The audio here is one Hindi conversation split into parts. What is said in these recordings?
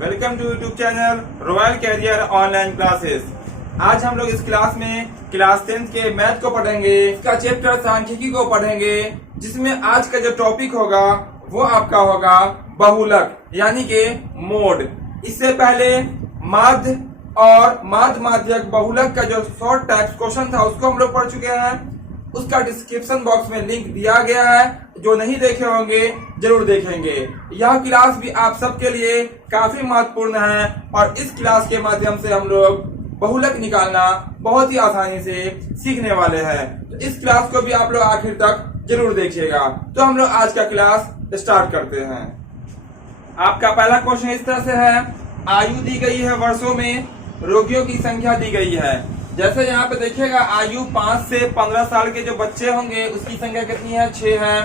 Welcome to YouTube channel royal career online classes. आज हम लोग इस क्लास में क्लास 10th के मैथ को पढ़ेंगे। इसका चैप्टर सांख्यिकी को पढ़ेंगे, जिसमें आज का जो टॉपिक होगा वो आपका होगा बहुलक यानी के मोड। इससे पहले माध्य और माध्य माध्यक बहुलक का जो शॉर्ट टाइप्स क्वेश्चन था उसको हम लोग पढ़ चुके हैं। उसका डिस्क्रिप्शन बॉक्स में लिंक दिया गया है, जो नहीं देखे होंगे जरूर देखेंगे। यह क्लास भी आप सबके लिए काफी महत्वपूर्ण है और इस क्लास के माध्यम से हम लोग बहुलक निकालना बहुत ही आसानी से सीखने वाले हैं। तो इस क्लास को भी आप लोग आखिर तक जरूर देखिएगा। तो हम लोग आज का क्लास स्टार्ट करते हैं। आपका पहला क्वेश्चन इस तरह से है, आयु दी गई है वर्षों में, रोगियों की संख्या दी गई है। जैसे यहाँ पे देखिएगा, आयु 5 से 15 साल के जो बच्चे होंगे उसकी संख्या कितनी है, 6 है।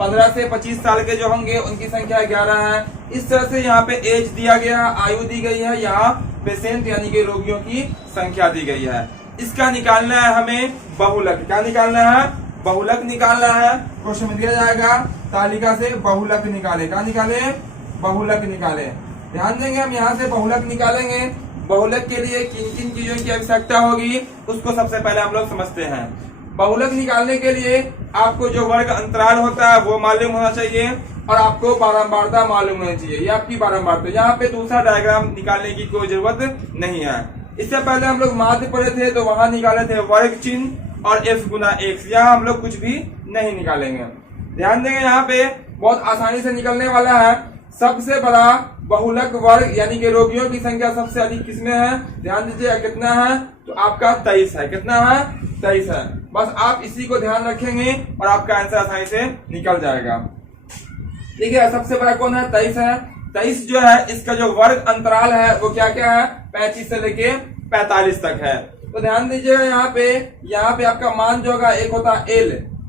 15 से 25 साल के जो होंगे उनकी संख्या 11 है। इस तरह से यहाँ पे एज दिया गया है, आयु दी गई है, यहाँ पेशेंट यानी कि रोगियों की संख्या दी गई है। इसका निकालना है हमें बहुलक। क्या निकालना है? बहुलक निकालना है। क्वेश्चन में दिया जाएगा तालिका से बहुलक निकाले। क्या निकाले? बहुलक निकाले। ध्यान देंगे, हम यहाँ से बहुलक निकालेंगे। बहुलक के लिए किन किन चीजों की आवश्यकता होगी उसको सबसे पहले हम लोग समझते हैं। बहुलक निकालने के लिए आपको जो वर्ग अंतराल होता है वो मालूम होना चाहिए और आपको बारंबारता मालूम होनी चाहिए। ये आपकी बारंबारता। यहाँ पे दूसरा डायग्राम निकालने की कोई जरूरत नहीं है। इससे पहले हम लोग माध्य पढ़े थे तो वहां निकाले थे वर्ग चिन्ह और f गुना x। यहाँ हम लोग कुछ भी नहीं निकालेंगे। ध्यान देंगे, यहाँ पे बहुत आसानी से निकलने वाला है। सबसे बड़ा बहुलक वर्ग यानी कि रोगियों की संख्या सबसे अधिक किसमें है? ध्यान दीजिए, कितना है? तो आपका 23 है। कितना है? 23 है। बस आप इसी को ध्यान रखेंगे और आपका आंसर आसानी से निकल जाएगा। ठीक है, सबसे बड़ा कौन है? 23 है। 23 जो है इसका जो वर्ग अंतराल है वो क्या क्या है? 35 से लेके 45 तक है। तो ध्यान दीजिएगा, यहाँ पे आपका मान जो होगा एक होता है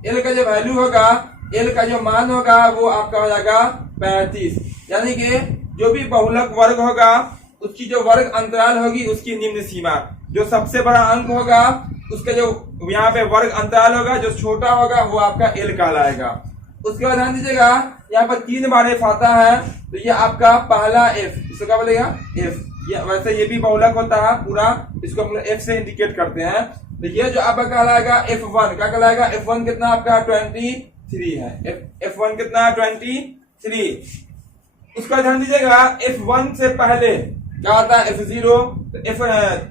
एल का जो वैल्यू होगा, एल का जो मान होगा वो आपका हो जाएगा 35। यानी कि जो भी बहुलक वर्ग होगा उसकी जो वर्ग अंतराल होगी उसकी निम्न सीमा, जो सबसे बड़ा अंक होगा उसका जो यहाँ पे वर्ग अंतराल होगा, जो छोटा होगा वो आपका एल कहलाएगा। उसके बाद ध्यान दीजिएगा, यहाँ पर 3 बार एफ आता है तो ये आपका पहला एफ, इसको क्या बोलेगा? एफ। वैसे ये भी बहुलक होता है पूरा, इसको हम एफ से इंडिकेट करते हैं। तो ये जो आपका कहलाएगा F1। क्या कहलाएगा? F1 कितना आपका 23 है। F1 कितना? 23। उसका ध्यान दीजिएगा, F1 से पहले क्या आता है? F0।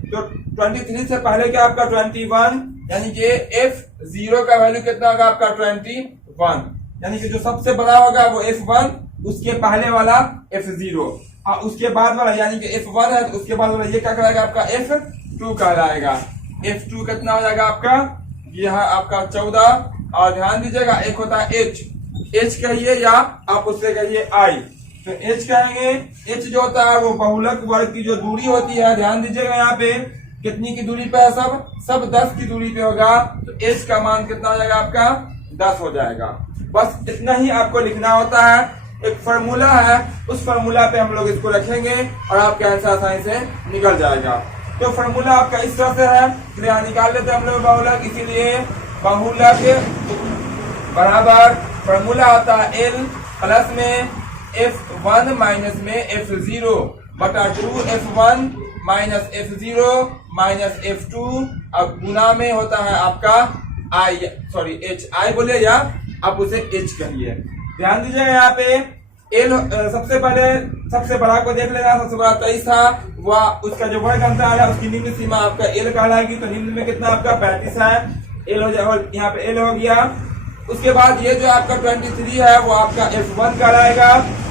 तो 23 से पहले क्या आपका 21, यानी कि F0 का वैल्यू कितना होगा आपका? 21। यानी कि जो सबसे बड़ा होगा वो F1, उसके पहले वाला F0 और उसके बाद वाला यानी कि F1 है तो उसके बाद वाला ये क्या कहलाएगा? आपका F2 कहलाएगा। F2 कितना हो जाएगा आपका? यह आपका 14। और ध्यान दीजिएगा, एक होता है H कहिए या आप उससे कहिए I। तो H कहेंगे, H जो होता है वो बहुलक वर्ग की जो दूरी होती है। ध्यान दीजिएगा, यहाँ पे कितनी की दूरी पे है? सब 10 की दूरी पे होगा। तो H का मान कितना हो जाएगा आपका? 10 हो जाएगा। बस इतना ही आपको लिखना होता है। एक फार्मूला है, उस फार्मूला पे हम लोग इसको रखेंगे और आपके आंसर आसानी से निकल जाएगा। तो फार्मूला आपका इस तरह से है, तो यहाँ निकाल लेते हैं हम लोग बहुलक। इसीलिए बहुलक बराबर फार्मूला आता है L प्लस में F1 माइनस में F0 बटा 2F1 minus F0 minus F2 अब गुना में होता है आपका H बोले या आप उसे H कहिए। ध्यान दीजिएगा, यहाँ पे एल सबसे पहले सबसे बड़ा को देख लेना। सबसे बड़ा 23 था, वह उसका जो वर्ग अंतराल है उसकी निम्न सीमा आपका एल कहलाएगी। तो निम्न में कितना आपका 35 है। एल हो जाएगा, यहाँ पे एल हो गया। उसके बाद ये जो आपका 23 है वो आपका F1 कहलाएगा।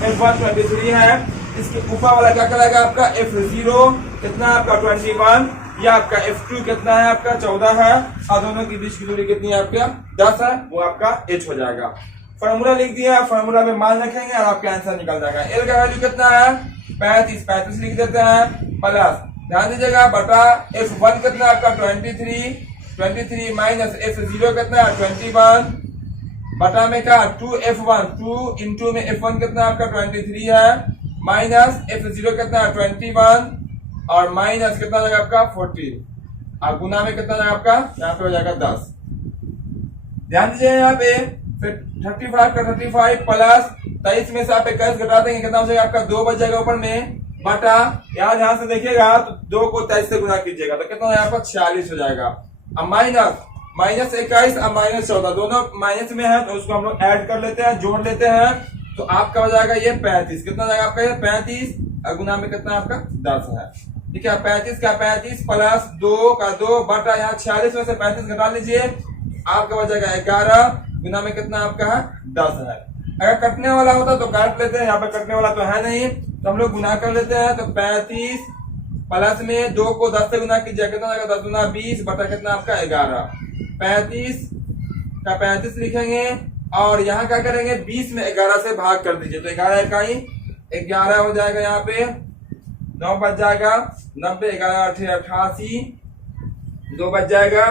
F1 23 है। इसके ऊपर वाला क्या कहलाएगा आपका? F0 कितना आपका? 21। या आपका F2 कितना है आपका? 14 है। और दोनों की बीच की दूरी कितनी है आपका? 10 है। वो आपका H हो जाएगा। फॉर्मूला लिख दिया, फॉर्मूला में मान रखेंगे और आपका आंसर निकल जाएगा। एल का वैल्यू कितना है? 35 लिख देते हैं प्लस, ध्यान दीजिएगा, बटा F1 कितना आपका? 23 माइनस F0 कितना? 21 बटा में क्या? 2F1, 2 इंटू में F1 कितना आपका? 23 है, माइनस F0 कितना? 21 और माइनस कितना जाएगा आपका? 14 और गुना में कितना जाएगा आपका? यहाँ पे हो जाएगा 10। ध्यान दीजिए, यहाँ पे फिर 35 का 35 प्लस 23 में से आप 21 घटा देंगे, कितना हो जाएगा आपका? 2 बच जाएगा ऊपर में। बटा यहाँ ध्यान से देखिएगा तो 2 को 23 से गुना कीजिएगा तो कितना हो जाएगा 46 हो जाएगा। अब माइनस 21 और माइनस 14 दोनों माइनस में है तो उसको हम लोग ऐड कर लेते हैं, जोड़ लेते हैं तो आपका हो जाएगा ये 35। कितना हो जाएगा आपका ये 35 और गुना में कितना आपका 10 है। ठीक है, 35 का 35 प्लस 2 का 2 बटा यहाँ 46 में से 35 घटा लीजिए, आपका हो जाएगा 11 गुना में कितना आपका है 10 है। अगर कटने वाला होता तो काट लेते हैं, यहाँ पे कटने वाला तो है नहीं तो हम लोग गुना कर लेते हैं। तो 35 प्लस में 2 को 10 से गुना कीजिए, कितना हो जाएगा 10 गुना 20 बटा कितना आपका 11। 35 का 35 लिखेंगे और यहाँ क्या करेंगे 20 में 11 से भाग कर दीजिए तो 11 इकाई 11 हो जाएगा, यहाँ पे 9 बच जाएगा, 90 11 88 2 बच जाएगा,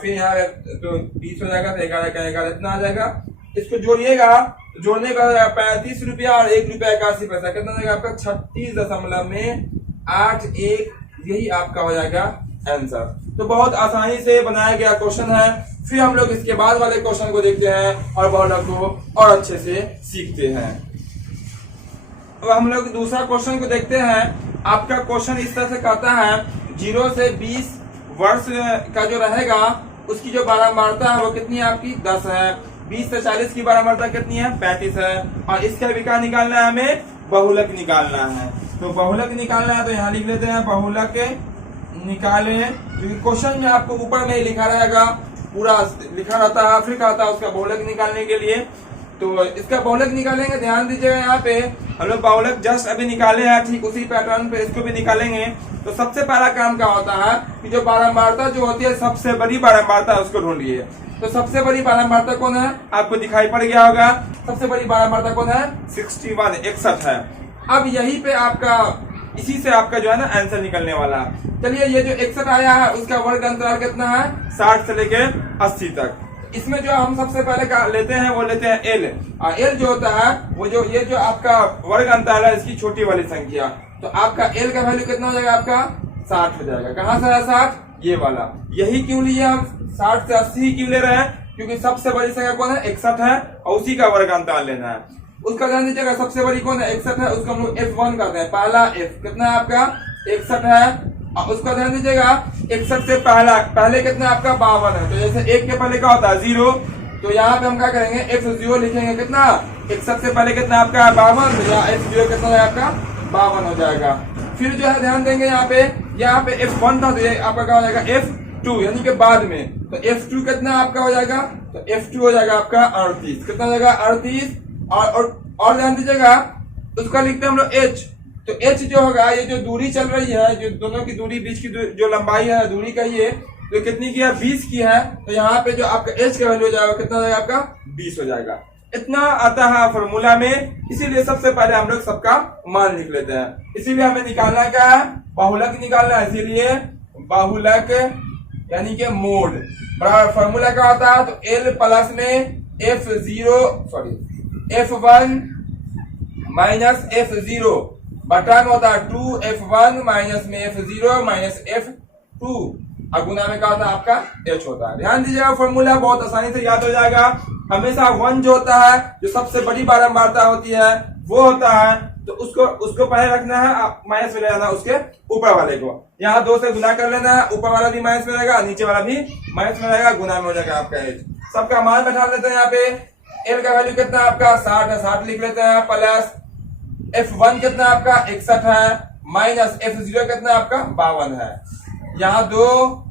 फिर यहाँ तो 20 हो जाएगा तो 11 का 11 इतना आ जाएगा। इसको जोड़िएगा तो जोड़ने का 35 रुपया और 1 रुपया 81 पैसा कितना जाएगा आपका 36.81, यही आपका हो जाएगा आंसर। तो बहुत आसानी से बनाया गया क्वेश्चन है। फिर हम लोग इसके बाद वाले क्वेश्चन को देखते हैं और बहुलक को और अच्छे से सीखते हैं। अब हम लोग दूसरा क्वेश्चन को देखते हैं। आपका क्वेश्चन इस तरह से कहता है 0 से 20 वर्ष का जो रहेगा उसकी जो बारंबारता है वो कितनी है आपकी 10 है। 20 से 40 की बारंबारता कितनी है 35 है और इसका भी क्या निकालना है, हमें बहुलक निकालना है। तो बहुलक निकालना है तो यहाँ लिख लेते हैं बहुलक निकाले, क्योंकि क्वेश्चन में आपको ऊपर में लिखा रहेगा, पूरा लिखा रहता है, फिर कहता है उसका बहुलक निकालने के लिए। तो इसका बहुलक निकालेंगे, ध्यान दीजिएगा यहाँ पे हम लोग बहुलक जस्ट अभी निकाले हैं, ठीक उसी पैटर्न पे इसको भी निकालेंगे। तो सबसे पहला काम क्या होता है कि जो बारंबारता जो होती है सबसे बड़ी बारंबारता उसको ढूंढिए। तो सबसे बड़ी बारंबारता कौन है, आपको दिखाई पड़ गया होगा। सबसे बड़ी बारंबारता कौन है 61 है। अब यही पे आपका इसी से आपका जो है ना आंसर निकलने वाला। चलिए ये जो 61 आया है उसका वर्ग अंतराल कितना है 60 से लेके 80 तक। इसमें जो हम सबसे पहले लेते हैं वो लेते हैं एल, और एल जो होता है वो जो ये जो आपका वर्ग अंतराल है इसकी छोटी वाली संख्या। तो आपका एल का वैल्यू कितना हो जाएगा आपका 60 हो जाएगा। कहाँ से है 60, ये वाला। यही क्यों लिए हम 60 से 80 ही क्यों ले रहे हैं, क्योंकि सबसे बड़ी संख्या कौन है 61 है और उसी का वर्ग अंतराल लेना है। उसका ध्यान दीजिएगा, सबसे बड़ी कौन है 61 है, उसको हम लोग F1 कहते हैं। पहला F कितना है आपका 61 है और उसका ध्यान दीजिएगा 61 से पहले कितना आपका 52 है। तो जैसे 1 के पहले क्या होता है 0, तो यहाँ पे हम क्या करेंगे F0 लिखेंगे, कितना 61 से पहले कितना आपका 52, तो यहाँ F0 कितना है आपका 52 हो जाएगा। फिर जो है ध्यान देंगे यहाँ पे F1 था तो ये आपका क्या हो जाएगा F2 यानी कि बाद में। तो F2 कितना आपका हो जाएगा, तो F2 हो जाएगा आपका 38। कितना हो जाएगा 38। और ध्यान दीजिएगा उसका लिखते हैं हम लोग H। तो H जो होगा ये जो दूरी चल रही है, जो दोनों की दूरी बीच की जो लंबाई है दूरी का ये तो कितनी की है 20 की है। तो यहाँ पे जो आपका H का वैल्यू हो जाएगा कितना हो जाएगा आपका 20 हो जाएगा। इतना आता है फॉर्मूला में, इसीलिए सबसे पहले हम लोग सबका मान लिख लेते हैं। इसीलिए हमें निकालना क्या है बहुलक निकालना है, इसीलिए बहुलक यानी कि मोड बराबर फॉर्मूला क्या होता है, तो L प्लस में F1 माइनस F0 बटा में होता है 2F1 माइनस में F0 माइनस F2 और गुना में क्या होता है आपका H होता है। ध्यान दीजिएगा फॉर्मूला बहुत आसानी से याद हो जाएगा। हमेशा 1 जो होता है जो सबसे बड़ी बारंबारता होती है वो होता है, तो उसको पहले रखना है, माइनस में ले जाना उसके ऊपर वाले को। यहाँ 2 से गुना कर लेना है, ऊपर वाला भी माइनस में रहेगा नीचे वाला भी माइनस में रहेगा, गुना में हो जाएगा आपका H। सबका मान बैठा लेते हैं। यहाँ पे L का वैल्यू कितना आपका 60 है, 60 लिख लेते हैं, प्लस F1 कितना आपका 61 है माइनस F0 कितना आपका 52 है। यहाँ 2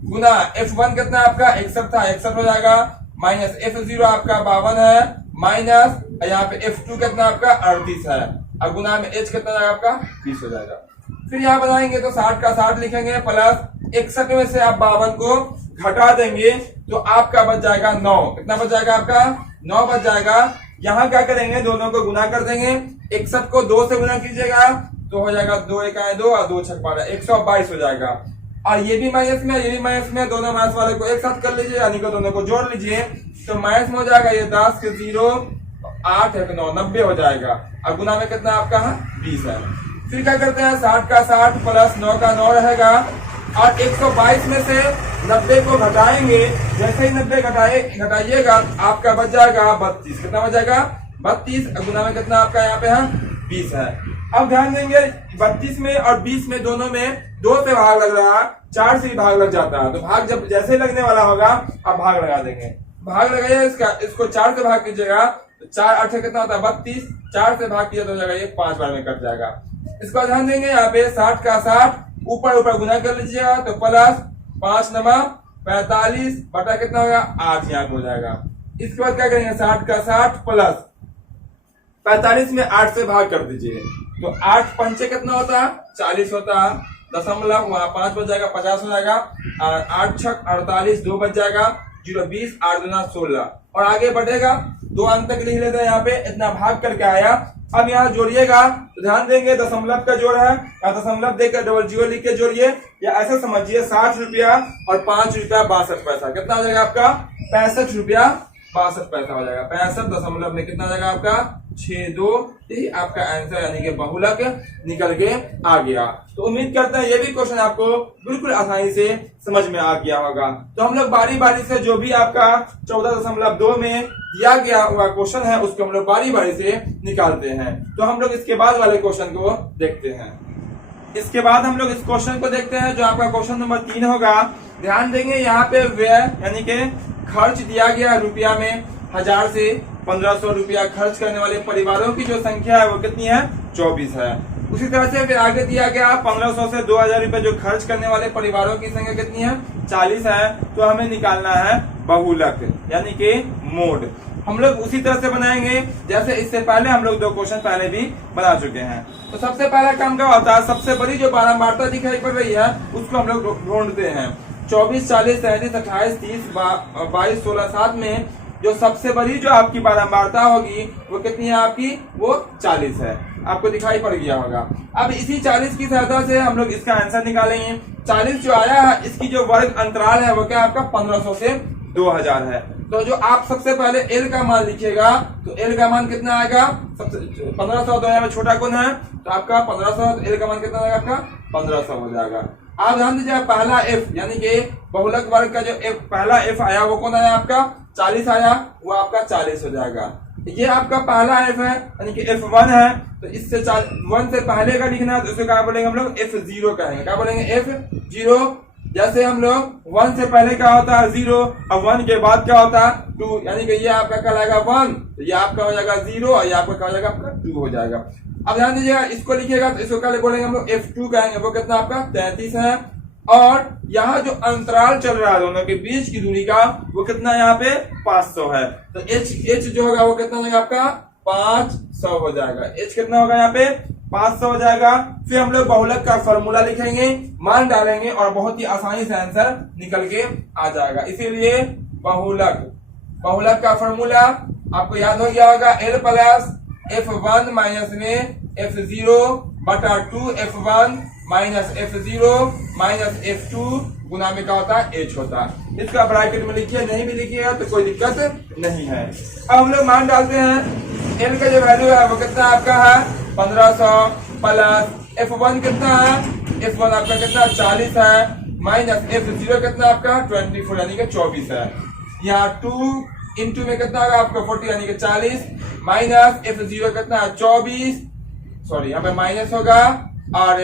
गुना F1 कितना आपका 61 था 61 हो जाएगा, माइनस F0 आपका 52 है, माइनस यहाँ पे F2 कितना आपका 38 है और गुना में H कितना जाएगा आपका 20 हो जाएगा। फिर यहाँ बनाएंगे तो 60 का 60 लिखेंगे, प्लस 61 में से आप 52 को घटा देंगे तो आपका बच जाएगा 9। कितना बच जाएगा आपका 9 बच जाएगा। यहाँ क्या करेंगे दोनों को गुना कर देंगे, 61 को 2 से गुना कीजिएगा तो हो जाएगा 2 एकाएं 2 और 2 छक 12 122 हो जाएगा। और ये भी माइनस में ये भी माइनस में, दोनों माइनस वाले को एक साथ कर लीजिए यानी कि दोनों को जोड़ लीजिए तो माइनस में हो जाएगा ये 10 के 0 8 1 9 90 हो जाएगा और गुना में कितना आपका 20 है। फिर क्या करते हैं 60 का 60 प्लस 9 का 9 रहेगा और 122 में से 90 को घटाएंगे। जैसे ही 90 घटाइएगा आपका बच जाएगा 32। कितना बच जाएगा 32 और गुना में कितना आपका यहाँ पे है 20 है। अब ध्यान देंगे 32 में और 20 में दोनों में 2 से भाग लग रहा है, 4 से भी भाग लग जाता है। तो भाग जब जैसे लगने वाला होगा अब भाग लगा देंगे। भाग लगाइए इसको 4 से भाग कीजिएगा तो 4 8 कितना होता है 32, 4 से भाग किया तो हो जाएगा ये 5 बार में कट जाएगा। इसको ध्यान देंगे यहाँ पे 60 का 60 ऊपर ऊपर गुना कर लीजिएगा तो प्लस 5 नमा 45 बटा कितना होगा 8 यहाँ हो जाएगा। इसके बाद क्या करेंगे 60 का 60 प्लस 45 में 8 से भाग कर दीजिए तो 8 पंचे कितना होता है 40 होता है, दशमलव वहां 5 बच जाएगा 50 हो जाएगा, और 8 छक 48 2 बच जाएगा, 0 20 8 दूना 16 और आगे बढ़ेगा 2 अंक तक लिख लेते हैं। यहाँ पे इतना भाग करके आया। अब यहाँ जोड़िएगा तो ध्यान देंगे दशमलव का जोड़ है या दशमलव देकर डबल जीरो लिख के जोड़िए या ऐसा समझिए 60 रुपया और 5 रुपया 62 पैसा कितना हो जाएगा आपका 65 रुपया 62 पैसा हो जाएगा। 65 दशमलव में कितना हो जाएगा आपका 62, यही आपका आंसर यानी कि बहुलक निकल के आ गया। तो उम्मीद करते हैं ये भी क्वेश्चन आपको बिल्कुल आसानी से समझ में आ गया होगा। तो हम लोग बारी बारी से जो भी आपका 14.2 में दिया गया हुआ क्वेश्चन है उसको हम लोग बारी बारी से निकालते हैं। तो हम लोग इसके बाद वाले क्वेश्चन को देखते हैं। इसके बाद हम लोग इस क्वेश्चन को देखते हैं जो आपका क्वेश्चन नंबर 3 होगा। ध्यान देंगे यहाँ पे व्यय यानी कि खर्च दिया गया रुपया में 1000 से 1500 रुपया खर्च करने वाले परिवारों की जो संख्या है वो कितनी है 24 है। उसी तरह से फिर आगे दिया गया 1500 से 2000 रुपए जो खर्च करने वाले परिवारों की संख्या कितनी है 40 है। तो हमें निकालना है बहुलक यानी कि मोड। हम लोग उसी तरह से बनाएंगे जैसे इससे पहले हम लोग 2 क्वेश्चन पहले भी बना चुके हैं। तो सबसे पहला काम क्या होता है सबसे बड़ी जो बारंबारता दिखाई पड़ रही है उसको हम लोग ढूंढते हैं। 24 40 33 28 30 22 16 7 में जो सबसे बड़ी जो आपकी बारंबारता होगी वो कितनी है आपकी वो 40 है। आपको दिखाई पड़ गया होगा। अब इसी 40 की सहायता से हम लोग इसका आंसर निकालेंगे। 40 जो आया है इसकी जो वर्ग अंतराल है वो क्या आपका 1500 से 2000 है। तो जो आप सबसे पहले एल का मान लिखिएगा तो एल का मान कितना आएगा सबसे 1500 2000 में छोटा कौन है तो आपका 1500 एल का मान कितना आएगा आपका 1500 हो जाएगा। आप ध्यान दीजिए पहला एफ यानी कि बहुलक वर्ग का जो पहला एफ आया वो कौन आया आपका 40 आया वो आपका 40 हो जाएगा। ये आपका पहला एफ है यानी कि F1 है। तो इससे 1 से पहले का लिखना है तो उसको क्या बोलेंगे हम लोग F0 कहेंगे। क्या बोलेंगे F0। जैसे हम लोग 1 से पहले क्या होता है 0 और 1 के बाद क्या होता है 2 यानी कि ये आपका कहलाएगा 1 तो ये आपका हो जाएगा 0 और ये आपका क्या हो जाएगा आपका 2 हो जाएगा। अब ध्यान दीजिएगा इसको लिखिएगा तो इसको क्या बोलेंगे हम लोग F2 कहेंगे वो कितना आपका 33 है। और यहाँ जो अंतराल चल रहा है दोनों के बीच की दूरी का वो कितना यहाँ पे 500 है। तो H जो होगा वो कितना हो जाएगा आपका 500 हो जाएगा। H कितना होगा यहाँ पे 500 हो जाएगा। फिर हम लोग बहुलक का फॉर्मूला लिखेंगे मान डालेंगे और बहुत ही आसानी से आंसर निकल के आ जाएगा। इसीलिए बहुलक का फॉर्मूला आपको याद हो गया होगा L प्लस F1 माइनस में F0 बटा 2 F1 minus F0 minus F2 गुना में क्या होता है H होता है। इसका ब्रैकेट में लिखिए नहीं भी लिखिएगा तो कोई दिक्कत नहीं है। अब हम लोग मान डालते हैं L का जो वैल्यू है वो कितना आपका है 1500 प्लस F1 कितना है F1 आपका कितना 40 है माइनस F0 कितना आपका 24 यानी कि 24 है। यहाँ 2 इंटू में कितना होगा आपका 40 यानी कि 40 माइनस F0 कितना है 24 सॉरी यहाँ पे माइनस होगा और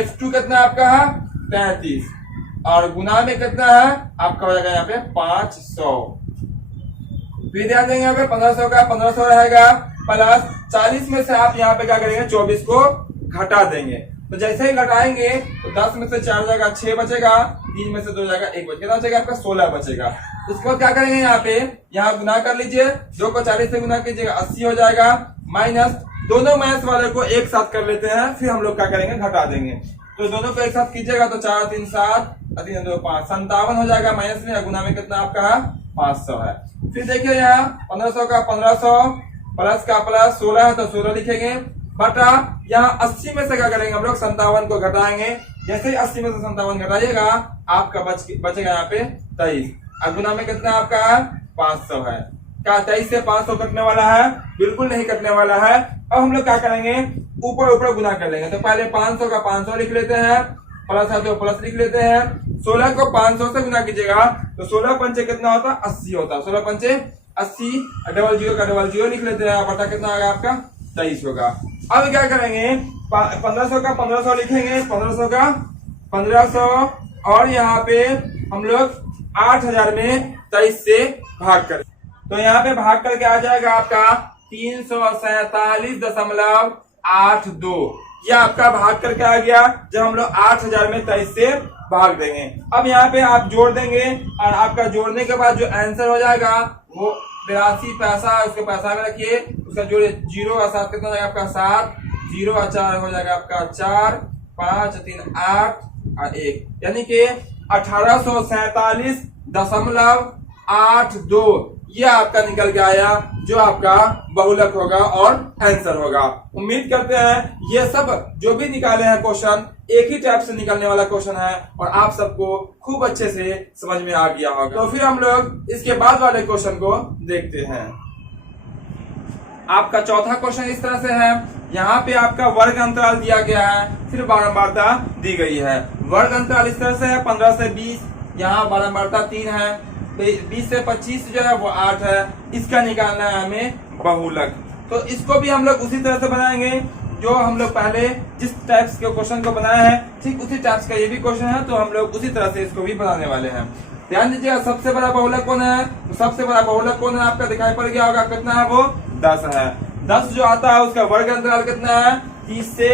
F2 कितना आपका है 33 और गुना में कितना है आपका हो जाएगा यहाँ पे 500। फिर ध्यान देंगे यहाँ पे 1500 का 1500 रहेगा प्लस 40 में से आप यहाँ पे क्या करेंगे 24 को घटा देंगे। तो जैसे ही घटाएंगे तो 10 में से 4 जाएगा 6 बचेगा, 3 में से 2 जाएगा 1 बचेगा, बचेगा आपका 16 बचेगा। उसके बाद क्या करेंगे यहाँ पे यहाँ गुना कर लीजिए 2 को 40 से गुना कीजिएगा 80 हो जाएगा माइनस दोनों माइनस वाले को एक साथ कर लेते हैं। फिर हम लोग क्या करेंगे घटा देंगे। तो दोनों को एक साथ कीजिएगा तो 4 3 7 3 2 5 57 हो जाएगा माइनस में गुना में कितना आपका है 500 है। फिर देखिए यहाँ 1500 का 1500 प्लस का प्लस 16 है तो 16 लिखेंगे बटा यहाँ 80 में से क्या करेंगे हम लोग 57 को घटाएंगे। जैसे ही 80 में से 57 घटाइएगा आपका बचेगा यहाँ पे 23 और गुना में कितना आपका है 500 है। क्या 23 से 500 कटने वाला है बिल्कुल नहीं कटने वाला है। अब हम लोग क्या करेंगे ऊपर ऊपर गुना कर लेंगे। तो पहले 500 का 500 लिख लेते हैं प्लस है तो प्लस लिख लेते हैं। 16 को 500 से गुना कीजिएगा तो 16 पंचे कितना होता है 80 होता है। 16 पंचे 80 डबल जीरो का डबल जीरो लिख लेते हैं बटा कितना आएगा आपका 23 होगा। अब क्या करेंगे, 1500 का 1500 लिखेंगे, 1500 का 1500 और यहाँ पे हम लोग 8000 में 23 से भाग करें तो यहाँ पे भाग करके आ जाएगा आपका 347.82। यह आपका भाग करके आ गया जब हम लोग 8000 में 23 से भाग देंगे। अब यहाँ पे आप जोड़ देंगे और आपका जोड़ने के बाद जो आंसर हो जाएगा वो 82 पैसा, उसके पैसा में रखिए, उसका जोड़िए, 0 और 7 कितना हो जाएगा आपका 7, 0 और 4 हो जाएगा आपका 4, 5, 3, 8 और 1, यानी कि 1847.82 ये आपका निकल के आया जो आपका बहुलक होगा और आंसर होगा। उम्मीद करते हैं ये सब जो भी निकाले हैं क्वेश्चन एक ही टाइप से निकलने वाला क्वेश्चन है और आप सबको खूब अच्छे से समझ में आ गया होगा। तो फिर हम लोग इसके बाद वाले क्वेश्चन को देखते हैं। आपका चौथा क्वेश्चन इस तरह से है, यहाँ पे आपका वर्ग अंतराल दिया गया है, फिर बारंबारता दी गई है। वर्ग अंतराल इस तरह से है 15 से 20, यहाँ बारंबारता 3 है, 20 से 25 जो है वो 8 है। इसका निकालना है हमें बहुलक। तो इसको भी हम लोग उसी तरह से बनाएंगे जो हम लोग पहले जिस टाइप्स के क्वेश्चन को बनाए हैं, ठीक उसी टाइप्स का ये भी क्वेश्चन है, तो हम लोग उसी तरह से इसको भी बनाने वाले हैं। ध्यान दीजिएगा, सबसे बड़ा बहुलक कौन है, तो सबसे बड़ा बहुलक कौन है आपका दिखाई पड़ गया होगा, कितना है वो 10 है। 10 जो आता है उसका वर्ग अंतराल कितना है, 30 से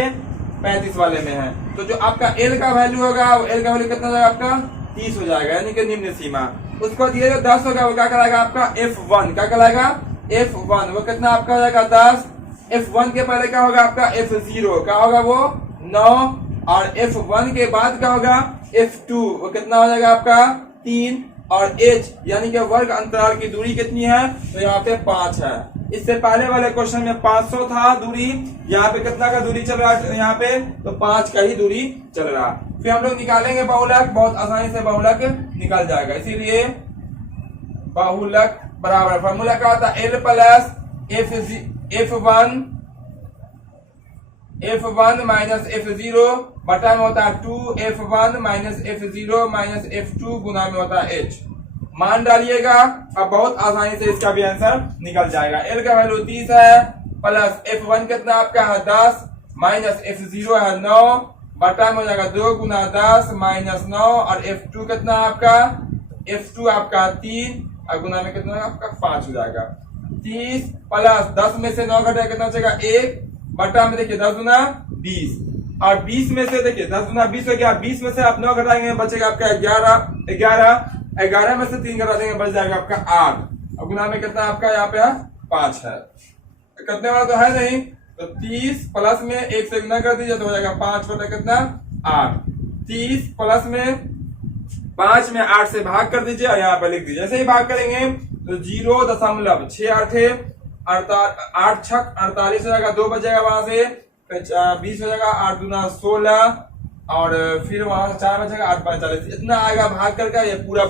35 वाले में है। तो जो आपका एल का वैल्यू होगा, एल का वैल्यू कितना जाएगा आपका 30 हो जाएगा, यानी कि निम्न सीमा। उसको दिए जो 10 होगा वो क्या कराएगा आपका F1, क्या कराएगा F1, वो कितना आपका हो जाएगा 10। F1 के पहले क्या होगा आपका F0, क्या होगा वो 9, और F1 के बाद क्या होगा F2, वो कितना हो जाएगा आपका 3, और H यानी कि वर्ग अंतराल की दूरी कितनी है, तो यहाँ पे 5 है। इससे पहले वाले क्वेश्चन में 500 था दूरी, यहाँ पे कितना का दूरी चल रहा है यहाँ पे, तो 5 का ही दूरी चल रहा। फिर हम लोग निकालेंगे बहुलक, बहुत आसानी से बहुलक निकल जाएगा। इसीलिए बहुलक बराबर फॉर्मूला क्या होता है, L plus F1 minus F0 बटा में होता है 2F1 minus F0 minus F2 गुना में होता है H। मान डालिएगा, अब बहुत आसानी से इसका भी आंसर निकल जाएगा। L का वैल्यू 30 है, प्लस F1 कितना आपका है 10, माइनस F0 है 9, बटा में हो जाएगा 2 गुना 10 माइनस 9, और F2 कितना आपका, F2 आपका 3 और गुना में कितना आपका 5 हो जाएगा। 30 प्लस 10 में से 9 घटेगा कितना बचेगा 1, बटा में देखिए 10 गुना 20, और 20 में से देखिए 10 गुना 20 हो गया, 20 में से आप 9 घटाएंगे बचेगा आपका 11 में से 3 घटा देंगे बच जाएगा आपका 8, और गुना में कितना आपका यहाँ पे 5 है। कितने वाला तो है नहीं, तो 30 प्लस में 1 से गुना कर दीजिए तो हो जाएगा 5 बटा कितना 8। 30 प्लस में 5 में 8 से भाग कर दीजिए और यहाँ पे लिख दीजिए। जैसे ही भाग करेंगे तो 0.68 48 हो जाएगा, 2 बचेगा वहां से 20 हो जाएगा, 8 दूना 16, और फिर वहां से 4 बचेगा 8 5 40, इतना आएगा भाग करके ये पूरा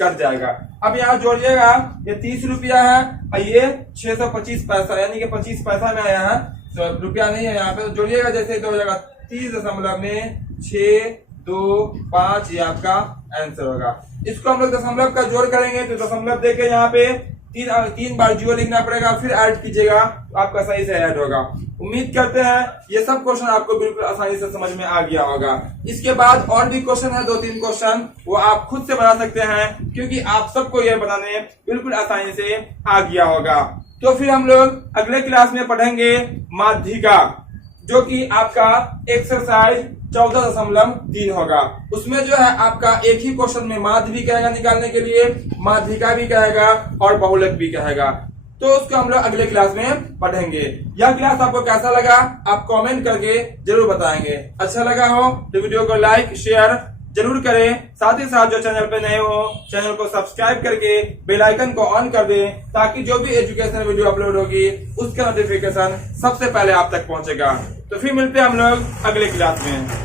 कट जाएगा। अब यहाँ जोड़िएगा, ये 30 रुपया है और ये 625 पैसा, यानी कि 25 पैसा में आया है, तो रुपया नहीं है यहाँ पे, तो जोड़िएगा जैसे तो हो जाएगा 30.625 ये आपका आंसर होगा। इसको हम लोग दशमलव का जोड़ करेंगे तो दशमलव देके यहाँ पे 3 बार जीरो लिखना पड़ेगा, फिर ऐड कीजिएगा तो आपका सही से ऐड होगा। उम्मीद करते हैं ये सब क्वेश्चन आपको बिल्कुल आसानी से समझ में आ गया होगा। इसके बाद और भी क्वेश्चन है 2-3 क्वेश्चन, वो आप खुद से बना सकते हैं क्योंकि आप सबको ये बनाने बिल्कुल आसानी से आ गया होगा। तो फिर हम लोग अगले क्लास में पढ़ेंगे माध्यिका, जो कि आपका एक्सरसाइज 14.3 होगा। उसमें जो है आपका एक ही क्वेश्चन में माध्य भी कहेगा निकालने के लिए, माध्यिका भी कहेगा और बहुलक भी कहेगा। तो उसको हम लोग अगले क्लास में पढ़ेंगे। यह क्लास आपको कैसा लगा आप कमेंट करके जरूर बताएंगे। अच्छा लगा हो तो वीडियो को लाइक शेयर जरूर करें, साथ ही साथ जो चैनल पे नए हो चैनल को सब्सक्राइब करके बेल आइकन को ऑन कर दें, ताकि जो भी एजुकेशनल वीडियो अपलोड होगी उसका नोटिफिकेशन सबसे पहले आप तक पहुंचेगा। तो फिर मिलते हैं हम लोग अगले क्लास में।